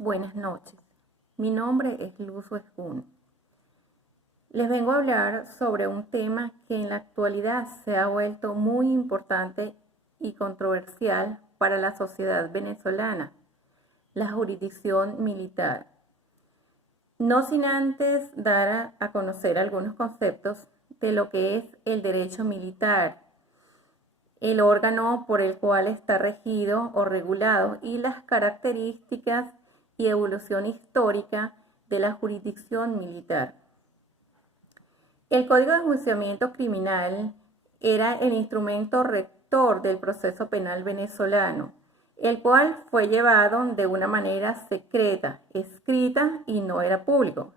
Buenas noches, mi nombre es Luz Escún. Les vengo a hablar sobre un tema que en la actualidad se ha vuelto muy importante y controversial para la sociedad venezolana, la jurisdicción militar. No sin antes dar a conocer algunos conceptos de lo que es el derecho militar, el órgano por el cual está regido o regulado y las características y evolución histórica de la jurisdicción militar. El Código de Enjuiciamiento Criminal era el instrumento rector del proceso penal venezolano, el cual fue llevado de una manera secreta, escrita y no era público.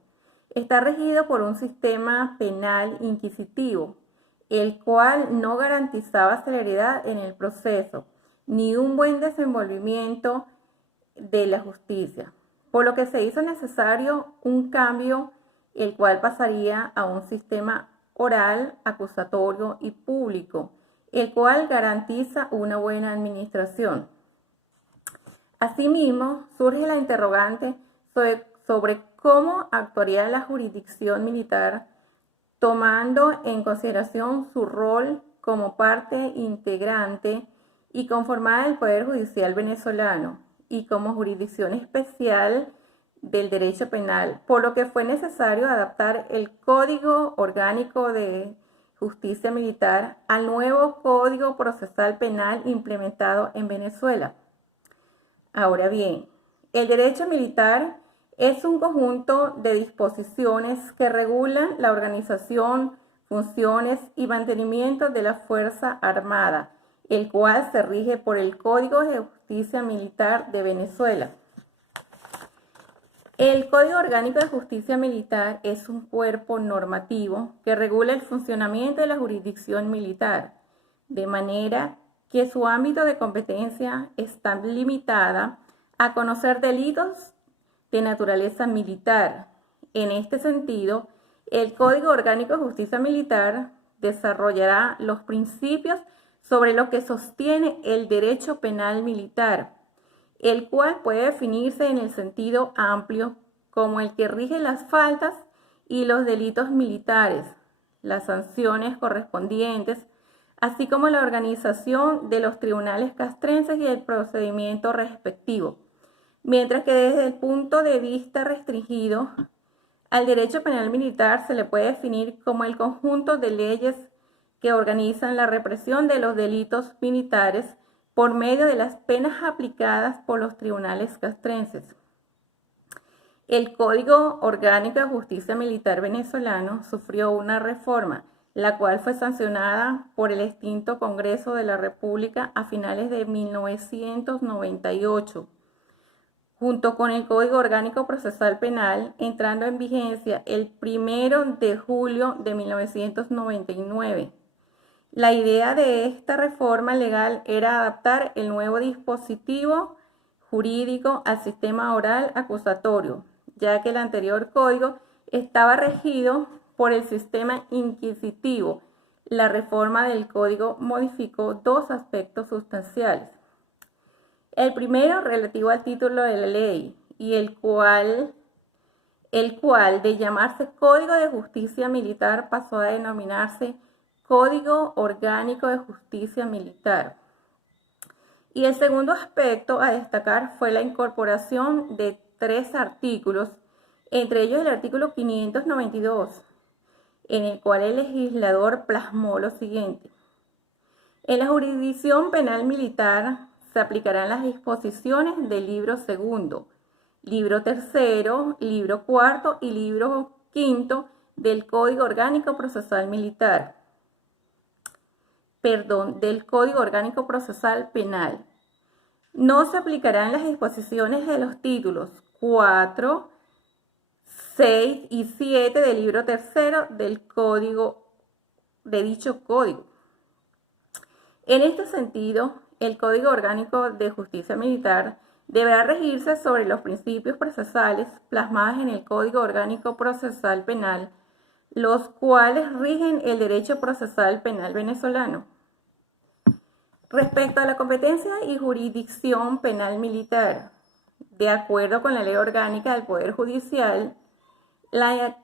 Está regido por un sistema penal inquisitivo, el cual no garantizaba celeridad en el proceso, ni un buen desenvolvimiento de la justicia, por lo que se hizo necesario un cambio, el cual pasaría a un sistema oral, acusatorio y público, el cual garantiza una buena administración. Asimismo, surge la interrogante sobre cómo actuaría la jurisdicción militar, tomando en consideración su rol como parte integrante y conformada del Poder Judicial venezolano y como jurisdicción especial del derecho penal, por lo que fue necesario adaptar el Código Orgánico de Justicia Militar al nuevo Código Procesal Penal implementado en Venezuela. Ahora bien, el derecho militar es un conjunto de disposiciones que regulan la organización, funciones y mantenimiento de la Fuerza Armada, el cual se rige por el Código de Justicia Militar de Venezuela. El Código Orgánico de Justicia Militar es un cuerpo normativo que regula el funcionamiento de la jurisdicción militar, de manera que su ámbito de competencia está limitada a conocer delitos de naturaleza militar. En este sentido, el Código Orgánico de Justicia Militar desarrollará los principios sobre lo que sostiene el derecho penal militar, el cual puede definirse en el sentido amplio como el que rige las faltas y los delitos militares, las sanciones correspondientes, así como la organización de los tribunales castrenses y el procedimiento respectivo. Mientras que desde el punto de vista restringido, al derecho penal militar se le puede definir como el conjunto de leyes que organizan la represión de los delitos militares por medio de las penas aplicadas por los tribunales castrenses. El Código Orgánico de Justicia Militar venezolano sufrió una reforma, la cual fue sancionada por el extinto Congreso de la República a finales de 1998, junto con el Código Orgánico Procesal Penal, entrando en vigencia el 1 de julio de 1999. La idea de esta reforma legal era adaptar el nuevo dispositivo jurídico al sistema oral acusatorio, ya que el anterior código estaba regido por el sistema inquisitivo. La reforma del código modificó dos aspectos sustanciales. El primero, relativo al título de la ley, y el cual de llamarse Código de Justicia Militar pasó a denominarse Código Orgánico de Justicia Militar. Y el segundo aspecto a destacar fue la incorporación de 3 artículos, entre ellos el artículo 592, en el cual el legislador plasmó lo siguiente: en la jurisdicción penal militar se aplicarán las disposiciones del libro segundo, libro tercero, libro cuarto y libro quinto del Código Orgánico Procesal Militar. Del Código Orgánico Procesal Penal. No se aplicarán las disposiciones de los títulos 4, 6 y 7 del libro tercero del código, de dicho código. En este sentido, el Código Orgánico de Justicia Militar deberá regirse sobre los principios procesales plasmados en el Código Orgánico Procesal Penal, los cuales rigen el derecho procesal penal venezolano. Respecto a la competencia y jurisdicción penal militar, De acuerdo con la Ley Orgánica del Poder Judicial, la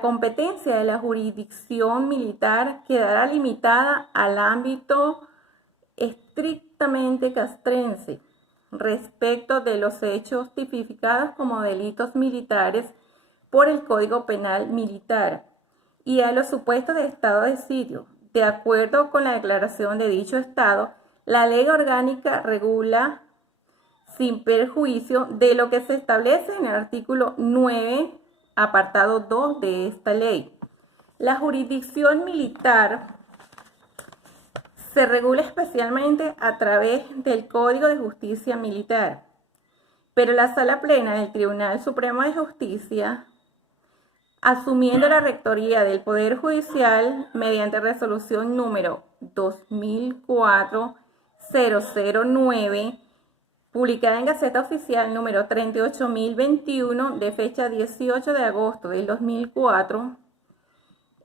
competencia de la jurisdicción militar quedará limitada al ámbito estrictamente castrense respecto de los hechos tipificados como delitos militares por el Código Penal Militar y a los supuestos de estado de sitio. De acuerdo con la declaración de dicho estado, la ley orgánica regula sin perjuicio de lo que se establece en el artículo 9, apartado 2 de esta ley. La jurisdicción militar se regula especialmente a través del Código de Justicia Militar, pero la Sala Plena del Tribunal Supremo de Justicia, asumiendo la rectoría del Poder Judicial mediante resolución número 2004-009, publicada en Gaceta Oficial número 38.021 de fecha 18 de agosto del 2004,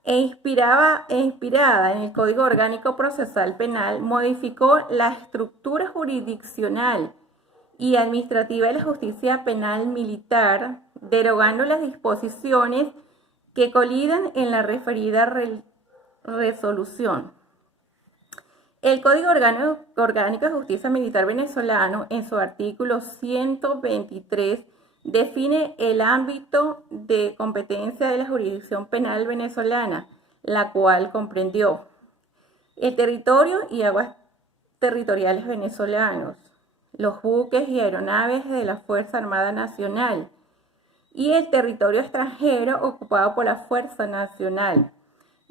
inspirada en el Código Orgánico Procesal Penal, modificó la estructura jurisdiccional y administrativa de la justicia penal militar, derogando las disposiciones que colidan en la referida resolución. El Código Orgánico de Justicia Militar venezolano, en su artículo 123, define el ámbito de competencia de la jurisdicción penal venezolana, la cual comprendió el territorio y aguas territoriales venezolanos, los buques y aeronaves de la Fuerza Armada Nacional y el territorio extranjero ocupado por la Fuerza Nacional,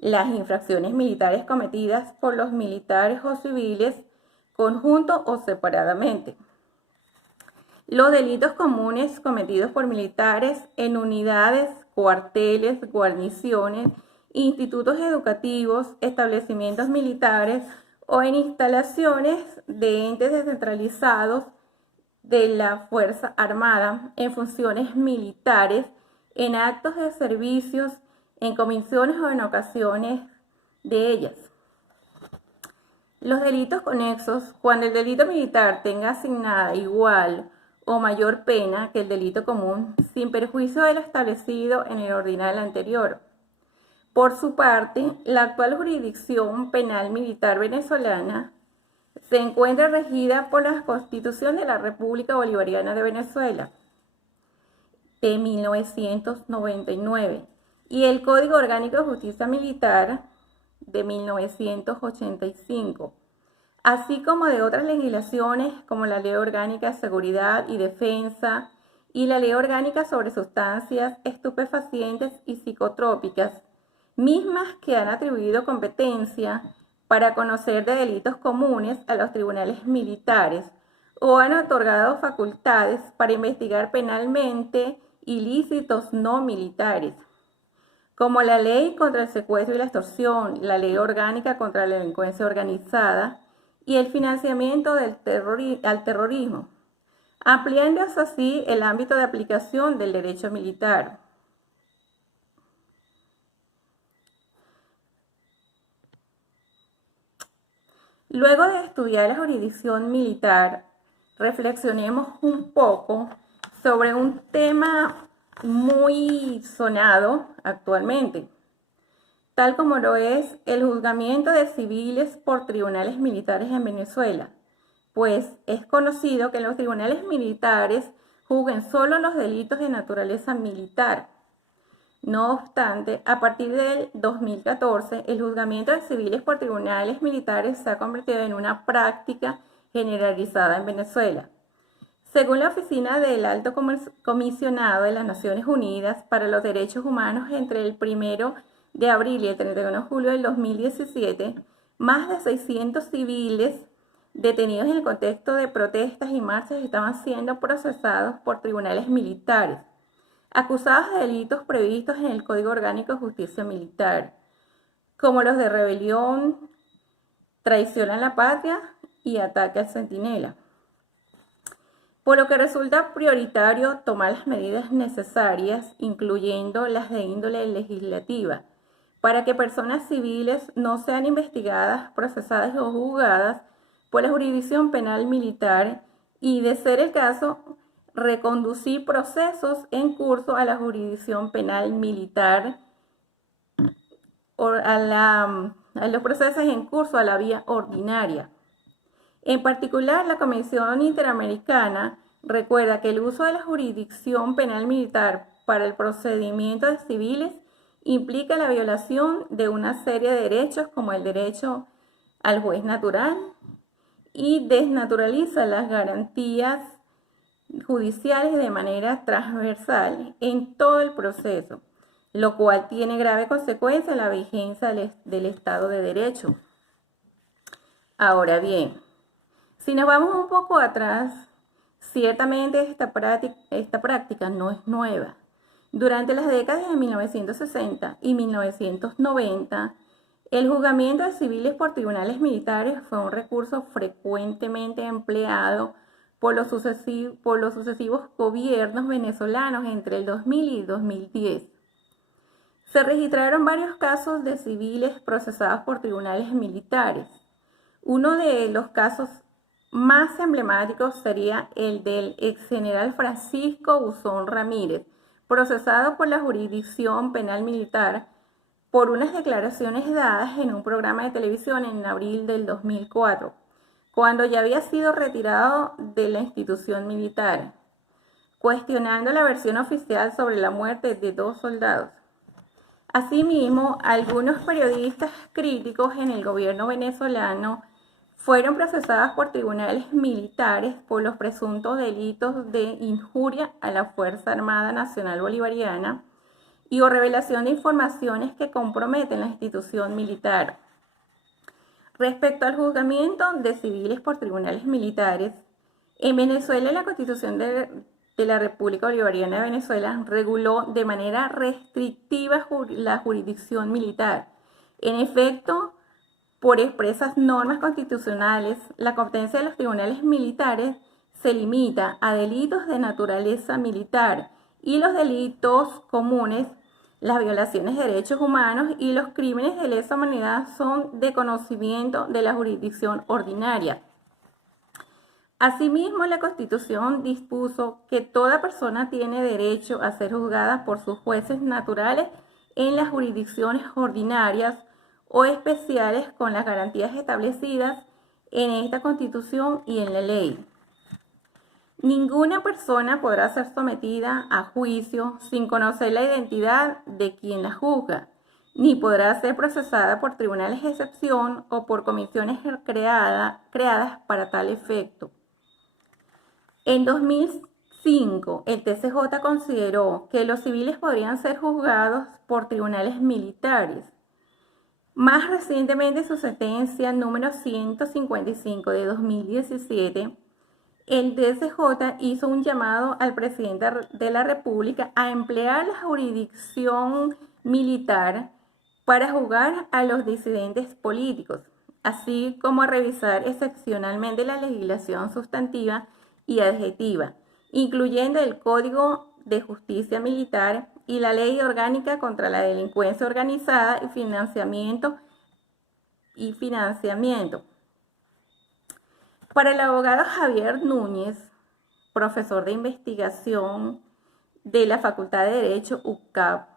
las infracciones militares cometidas por los militares o civiles, conjunto o separadamente, los delitos comunes cometidos por militares en unidades, cuarteles, guarniciones, institutos educativos, establecimientos militares o en instalaciones de entes descentralizados de la Fuerza Armada, en funciones militares, en actos de servicios, en comisiones o en ocasiones de ellas. Los delitos conexos, cuando el delito militar tenga asignada igual o mayor pena que el delito común, sin perjuicio de lo establecido en el ordinal anterior. Por su parte, la actual jurisdicción penal militar venezolana se encuentra regida por la Constitución de la República Bolivariana de Venezuela de 1999 y el Código Orgánico de Justicia Militar de 1985. Así como de otras legislaciones como la Ley Orgánica de Seguridad y Defensa y la Ley Orgánica sobre Sustancias Estupefacientes y Psicotrópicas, mismas que han atribuido competencia para conocer de delitos comunes a los tribunales militares o han otorgado facultades para investigar penalmente ilícitos no militares, como la Ley contra el Secuestro y la Extorsión, la Ley Orgánica contra la Delincuencia Organizada y el financiamiento al terrorismo, ampliando así el ámbito de aplicación del derecho militar. Luego de estudiar la jurisdicción militar, reflexionemos un poco sobre un tema muy sonado actualmente, tal como lo es el juzgamiento de civiles por tribunales militares en Venezuela, pues es conocido que los tribunales militares juzguen solo los delitos de naturaleza militar. No obstante, a partir del 2014, el juzgamiento de civiles por tribunales militares se ha convertido en una práctica generalizada en Venezuela. Según la Oficina del Alto Comisionado de las Naciones Unidas para los Derechos Humanos, entre el 1 de abril y el 31 de julio del 2017, más de 600 civiles detenidos en el contexto de protestas y marchas estaban siendo procesados por tribunales militares, acusados de delitos previstos en el Código Orgánico de Justicia Militar, como los de rebelión, traición a la patria y ataque al centinela. Por lo que resulta prioritario tomar las medidas necesarias, incluyendo las de índole legislativa, para que personas civiles no sean investigadas, procesadas o juzgadas por la jurisdicción penal militar y, de ser el caso, reconducir procesos en curso a la jurisdicción penal militar o a los procesos en curso a la vía ordinaria. En particular, la Comisión Interamericana recuerda que el uso de la jurisdicción penal militar para el procedimiento de civiles implica la violación de una serie de derechos como el derecho al juez natural y desnaturaliza las garantías judiciales de manera transversal en todo el proceso, lo cual tiene grave consecuencia en la vigencia del Estado de Derecho. Ahora bien, si nos vamos un poco atrás, ciertamente esta práctica no es nueva. Durante las décadas de 1960 y 1990, el juzgamiento de civiles por tribunales militares fue un recurso frecuentemente empleado por los sucesivos gobiernos venezolanos entre el 2000 y 2010. Se registraron varios casos de civiles procesados por tribunales militares. Uno de los casos más emblemáticos sería el del ex general Francisco Uzón Ramírez, procesado por la jurisdicción penal militar por unas declaraciones dadas en un programa de televisión en abril del 2004, cuando ya había sido retirado de la institución militar, cuestionando la versión oficial sobre la muerte de 2 soldados. Asimismo, algunos periodistas críticos en el gobierno venezolano fueron procesados por tribunales militares por los presuntos delitos de injuria a la Fuerza Armada Nacional Bolivariana y o revelación de informaciones que comprometen la institución militar. Respecto al juzgamiento de civiles por tribunales militares, en Venezuela la Constitución de la República Bolivariana de Venezuela reguló de manera restrictiva la jurisdicción militar. En efecto, por expresas normas constitucionales, la competencia de los tribunales militares se limita a delitos de naturaleza militar y los delitos comunes, las violaciones de derechos humanos y los crímenes de lesa humanidad son de conocimiento de la jurisdicción ordinaria. Asimismo, la Constitución dispuso que toda persona tiene derecho a ser juzgada por sus jueces naturales en las jurisdicciones ordinarias o especiales con las garantías establecidas en esta Constitución y en la ley. Ninguna persona podrá ser sometida a juicio sin conocer la identidad de quien la juzga, ni podrá ser procesada por tribunales de excepción o por comisiones creadas para tal efecto. En 2005, el TCJ consideró que los civiles podrían ser juzgados por tribunales militares. Más recientemente, su sentencia número 155 de 2017, el TCJ hizo un llamado al presidente de la República a emplear la jurisdicción militar para juzgar a los disidentes políticos, así como a revisar excepcionalmente la legislación sustantiva y adjetiva, incluyendo el Código de Justicia Militar y la Ley Orgánica contra la Delincuencia Organizada y Financiamiento. Para el abogado Javier Núñez, profesor de investigación de la Facultad de Derecho UCAP,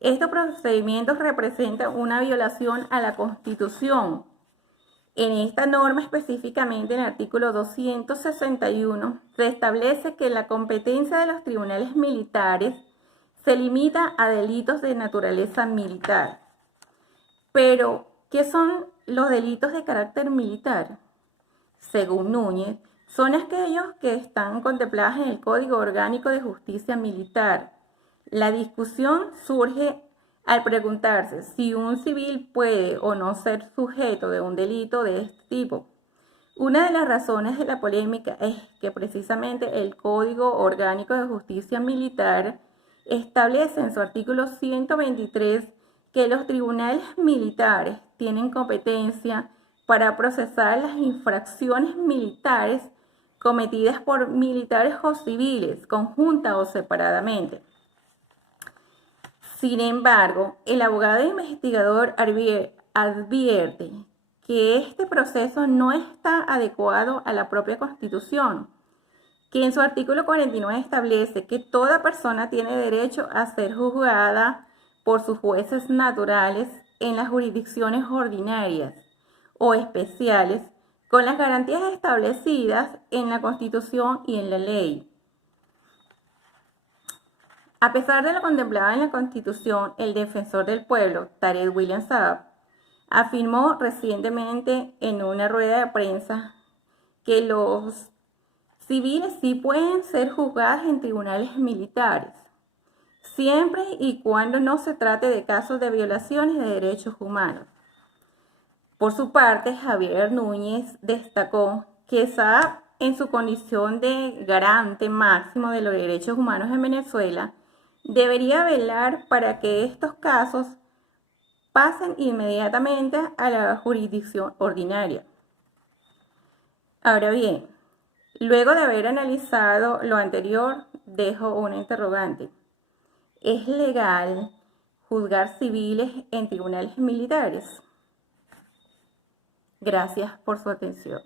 estos procedimientos representan una violación a la Constitución. En esta norma, específicamente en el artículo 261, se establece que la competencia de los tribunales militares se limita a delitos de naturaleza militar. Pero, ¿qué son los delitos de carácter militar? Según Núñez, son aquellos que están contemplados en el Código Orgánico de Justicia Militar. La discusión surge al preguntarse si un civil puede o no ser sujeto de un delito de este tipo. Una de las razones de la polémica es que precisamente el Código Orgánico de Justicia Militar establece en su artículo 123 que los tribunales militares tienen competencia para procesar las infracciones militares cometidas por militares o civiles, conjunta o separadamente. Sin embargo, el abogado investigador advierte que este proceso no está adecuado a la propia Constitución, que en su artículo 49 establece que toda persona tiene derecho a ser juzgada por sus jueces naturales en las jurisdicciones ordinarias o especiales, con las garantías establecidas en la Constitución y en la ley. A pesar de lo contemplado en la Constitución, el defensor del pueblo, Tarek William Saab, afirmó recientemente en una rueda de prensa que los civiles sí pueden ser juzgados en tribunales militares, siempre y cuando no se trate de casos de violaciones de derechos humanos. Por su parte, Javier Núñez destacó que Saab, en su condición de garante máximo de los derechos humanos en Venezuela, debería velar para que estos casos pasen inmediatamente a la jurisdicción ordinaria. Ahora bien, luego de haber analizado lo anterior, dejo una interrogante. ¿Es legal juzgar civiles en tribunales militares? Gracias por su atención.